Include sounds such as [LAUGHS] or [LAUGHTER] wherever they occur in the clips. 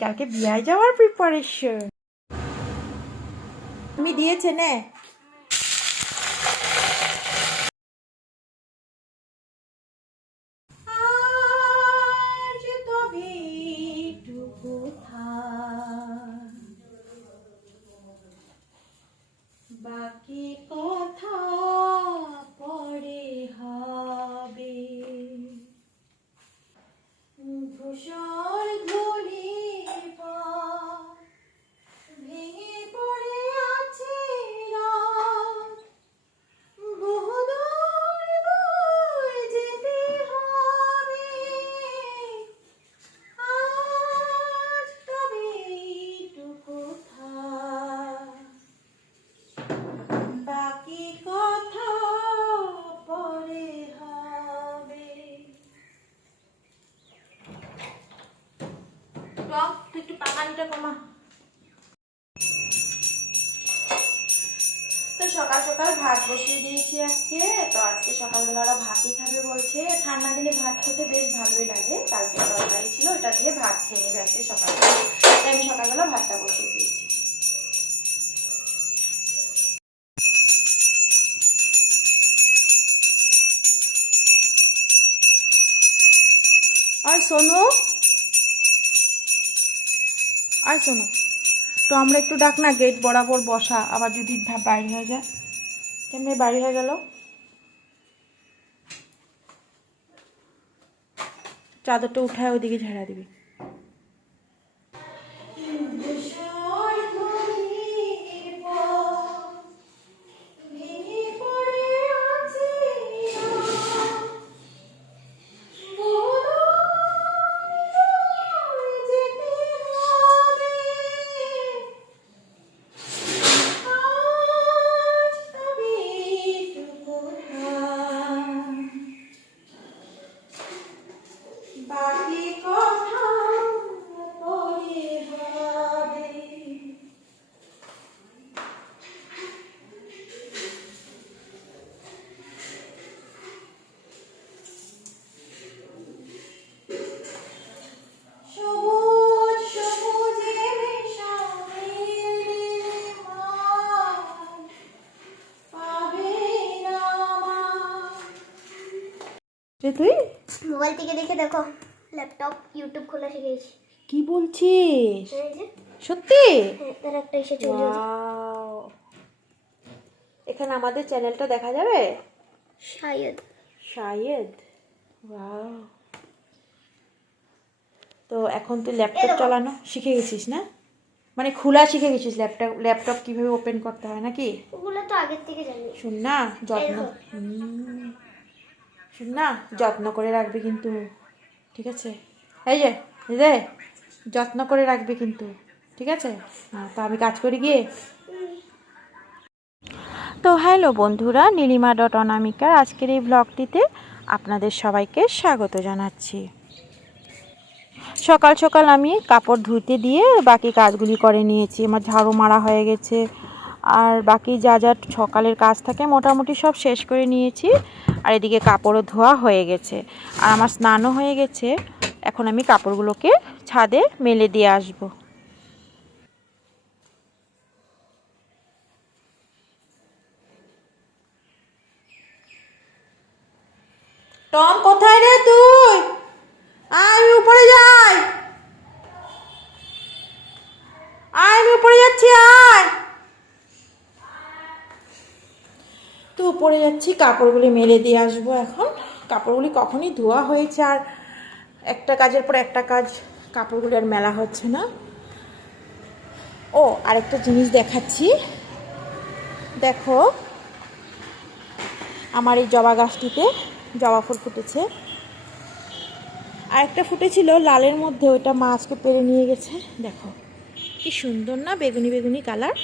কালকে বিয়ায় যাওয়ার প্রিপারেশন তুমি দিয়েছে নে। বাকি কথা সকাল সকাল ভাত বসিয়ে দিয়েছি আজকে। তো আজকে সকালবেলা ওরা ভাতই খাবে বলছে। ঠান্ডা দিনে ভাত খেতে বেশ ভালোই লাগে। কালকে তরকারি ছিল ওটা দিয়ে ভাত খেয়ে নেবে আজকে সকালবেলা তাই আমি সকালবেলা ভাতটা বসিয়ে দিয়েছি। আর শোনো আর শোনো তো আমরা একটু ডাক না গেট বরাবর বসা, আবার যদি বাইরে হয়ে যায়। কেমনি বাইরে হয়ে গেল? চাদরটা উঠায় ওদিকে ঝেড়া দিবি। যে তুই? মোবাইল থেকে দেখে দেখো ল্যাপটপ ইউটিউব খোলা শিখেছি। কি বলছিস? সত্যি? হ্যাঁ, তার একটা এসে চলে এখানে আমাদের চ্যানেলটা দেখা যাবে? শায়দ। শায়েদ? ওয়াও। তো এখন তুই ল্যাপটপ চালানো শিখে গেছিস না? মানে খোলা শিখে গেছিস ল্যাপটপ ল্যাপটপ কীভাবে ওপেন করতে হয় নাকি? ওগুলো তো আগের থেকে জানি। শুন না যত্ন না, যত্ন করে রাখবি কিন্তু। ঠিক আছে? এই যে যে, যত্ন করে রাখবি কিন্তু। ঠিক আছে? তো আমি কাজ করি গিয়ে। তো হ্যালো বন্ধুরা, নীলিমা ডট অনামিকার আজকের এই ব্লগটিতে আপনাদের সবাইকে স্বাগত জানাচ্ছি। সকাল সকাল আমি কাপড় ধুতে দিয়ে বাকি কাজগুলি করে নিয়েছি। আমার ঝাড়ু মারা হয়ে গেছে। আর বাকি যা যা সকালের কাজ থাকে মোটামুটি সব শেষ করে নিয়েছি। আর এদিকে কাপড়ও ধোয়া হয়ে গেছে। আর আমার স্নানও হয়ে গেছে। এখন আমি কাপড়গুলোকে ছাদে মেলে দিয়ে আসব। টম, কোথায় রে তুই? আয় উপরে যাই। আয় উপরে যাচ্ছি উপরে যাচ্ছি, কাপড়গুলি মেলে দিয়ে আসব এখন। কাপড়গুলি কখনই ধোয়া হয়েছে আর একটা কাজের পর একটা কাজ, কাপড়গুলি আর মেলা হচ্ছে না। ও, আরেকটা জিনিস দেখাচ্ছি। দেখো, আমার এই জবা গাছটিতে জবা ফুল ফুটেছে। আরেকটা ফুটেছিল লালের মধ্যে, ওইটা মা আজকে পেরে নিয়ে গেছে। দেখো, কি সুন্দর না, বেগুনি বেগুনি কালার।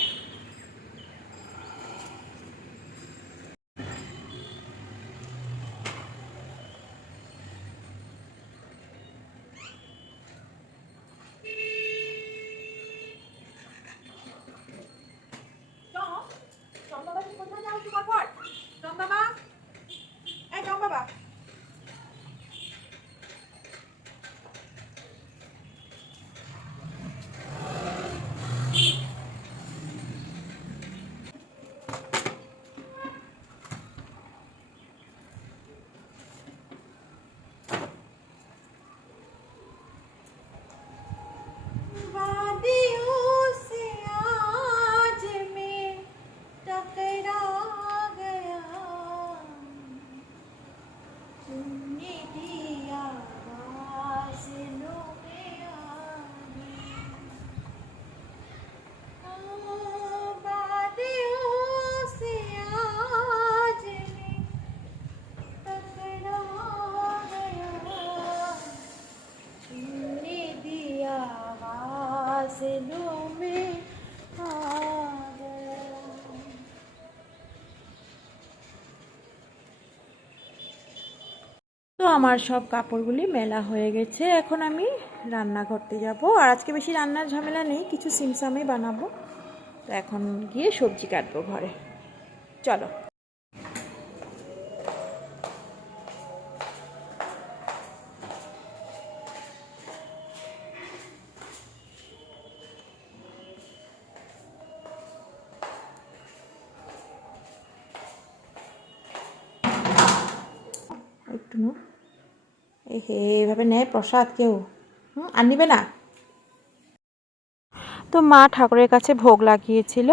दिलों में आ गया তো আমার সব কাপড়গুলি মেলা হয়ে গেছে এখন আমি রান্না করতে যাব আর আজকে বেশি রান্নার ঝামেলা নেই কিছু সিমসামে বানাবো তো এখন গিয়ে সবজি কাটবো ঘরে চলো এ হে এভাবে নেয়, প্রসাদ কেউ? আর না? তো মা ঠাকুরের কাছে ভোগ লাগিয়েছিল,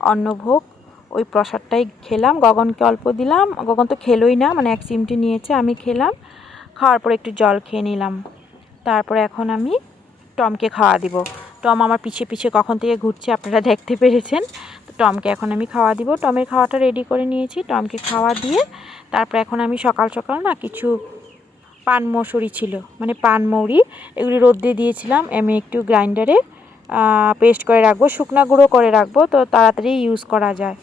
অন্নভোগ। ওই প্রসাদটাই খেলাম। গগনকে অল্প দিলাম। গগন তো খেলোই না মানে এক চিমটি নিয়েছে, আমি খেলাম। খাওয়ার পর একটু জল খেয়ে নিলাম। তারপরে এখন আমি টমকে খাওয়া দিব। টম আমার পিছে পিছে কখন থেকে ঘুরছে আপনারা দেখতে পেরেছেন। তো টমকে এখন আমি খাওয়া দিব। টমের খাওয়াটা রেডি করে নিয়েছি। টমকে খাওয়া দিয়ে তারপর এখন আমি সকাল সকাল না কিছু পান মসুরি ছিল মানে পান মৌরি, এগুলি রোদ্দে দিয়েছিলাম, আমি একটু গ্রাইন্ডারে পেস্ট করে রাখব, শুকনা গুঁড়ো করে রাখব, তো তাড়াতাড়ি ইউজ করা যায়।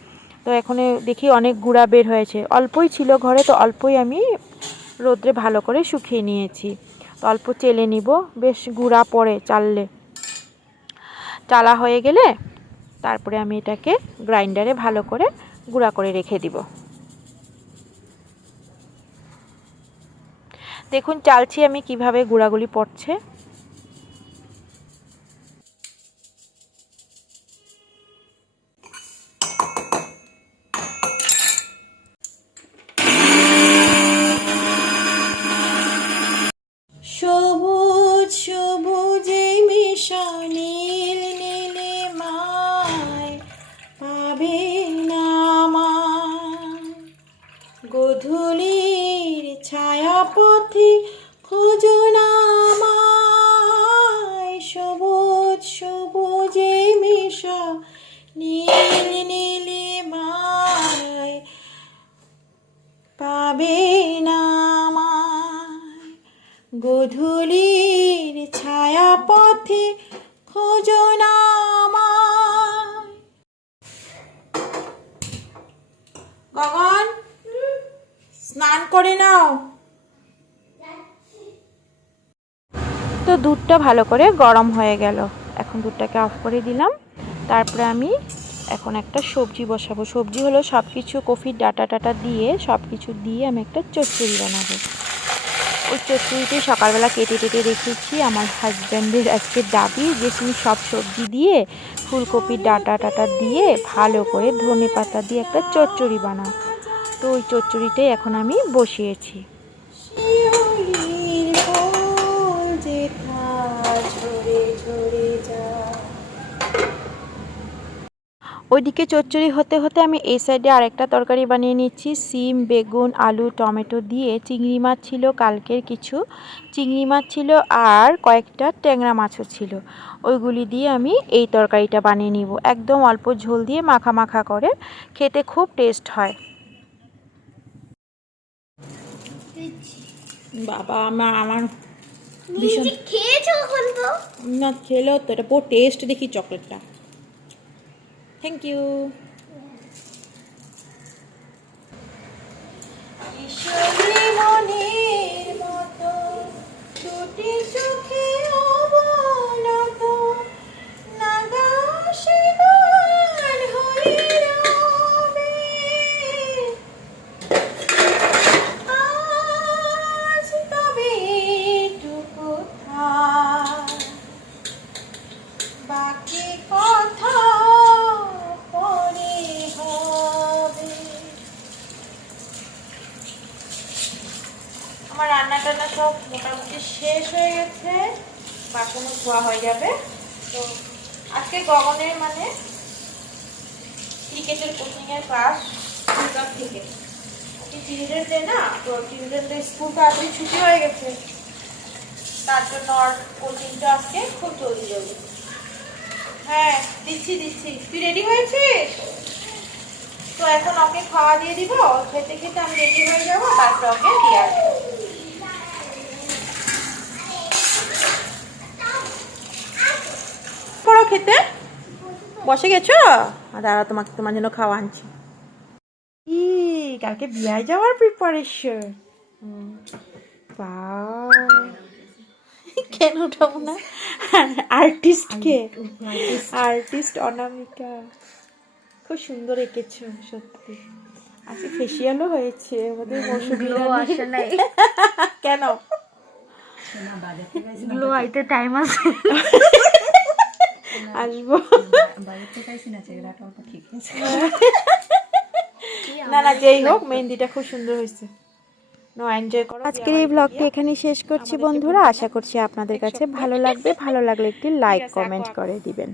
তো এখন দেখি অনেক গুঁড়া বের হয়েছে, অল্পই ছিল ঘরে, তো অল্পই আমি রোদ্রে ভালো করে শুকিয়ে নিয়েছি। তো অল্প চেলে নিব, বেশ গুঁড়া পড়ে চাললে। চালা হয়ে গেলে, তারপরে আমি এটাকে গ্রাইন্ডারে ভালো করে গুঁড়া করে রেখে দিব। দেখুন চালছি আমি কীভাবে গুঁড়াগুলি পড়ছে। খোঁজো না। সবুজ সবুজে মিশা, নীল নীলে মায় পাবে না। গধূলির ছায়া পথে খোঁজো না। গগন, স্নান করে নাও তো দুধটা ভালো করে গরম হয়ে গেল। এখন দুধটাকে অফ করে দিলাম। তারপরে আমি এখন একটা সবজি বসাবো। সবজি হলো সব কিছু কফির ডাটা টাটা দিয়ে সব কিছু দিয়ে আমি একটা চচ্চড়ি বানাবো। ওই চচ্চড়িতে সকালবেলা কেটে কেটে রেখেছি আমার হাজব্যান্ডের আজকে দাবি যে, তুমি সব সবজি দিয়ে ফুলকপির ডাটা টাটা দিয়ে ভালো করে ধনে পাতা দিয়ে একটা চচ্চড়ি বানাও। তো ওই চচ্চড়িটাই এখন আমি বসিয়েছি। ওইদিকে চচ্চড়ি হতে হতে আমি এই সাইডে আরেকটা তরকারি বানিয়ে নিচ্ছি। সিম বেগুন আলু টমেটো দিয়ে চিংড়ি মাছ ছিল কালকের কিছু চিংড়ি মাছ ছিল আর কয়েকটা ট্যাংরা মাছও ছিল। ওইগুলি দিয়ে আমি এই তরকারিটা বানিয়ে নিব। একদম অল্প ঝোল দিয়ে মাখা মাখা করে খেতে খুব টেস্ট হয়। বাবা আমার আমার ভীষণ খেয়েছো না খেলেও তো এটা পুরো টেস্ট দেখি চকলেটটা। থ্যাংক ইউ মনের মতো দুটি চোখে রান্না টান্না সব মোটামুটি শেষ হয়ে গেছে বাসনও ধোয়া হয়ে যাবে। তো আজকে গগনের মানে ক্রিকেটের কোচিংয়ের ক্লাস দুটার থেকে। চিলড্রেন ডে না? তো চিলড্রেন ডে স্কুল তাড়াতাড়ি ছুটি হয়ে গেছে। তার জন্য আর কোচিংটা আজকে খুব জলদি জলদি হ্যাঁ দিচ্ছি দিচ্ছি। তুই রেডি হয়েছিস? তো এখন ওকে খাওয়া দিয়ে দিব। খেতে খেতে আমি রেডি হয়ে যাব তারপর ওকে দিয়ে আসব। খেতে? বসে গেছো? আর দাঁড়া তোমাকে তোমার জন্য খাওয়া আনছি। ই কালকে বিয়ায় যাওয়ার প্রিপারেশন কেন উঠাবো না? আর্টিস্ট কে আর্টিস্ট অনামিকা। খুব সুন্দর এঁকেছো সত্যি। আজকে ফেসিয়ালও হয়েছে আমাদের [LAUGHS] মৌসুমী রানী। কেন? গ্লো আইতে টাইম আছে। [LAUGHS] আসব। না না যেই হোক মেহেন্দিটা খুব সুন্দর হয়েছে। নো এনজয় আজকের এই ব্লগটি এখানে শেষ করছি বন্ধুরা আশা করছি আপনাদের কাছে ভালো লাগবে। ভালো লাগলে একটি লাইক কমেন্ট করে দিবেন।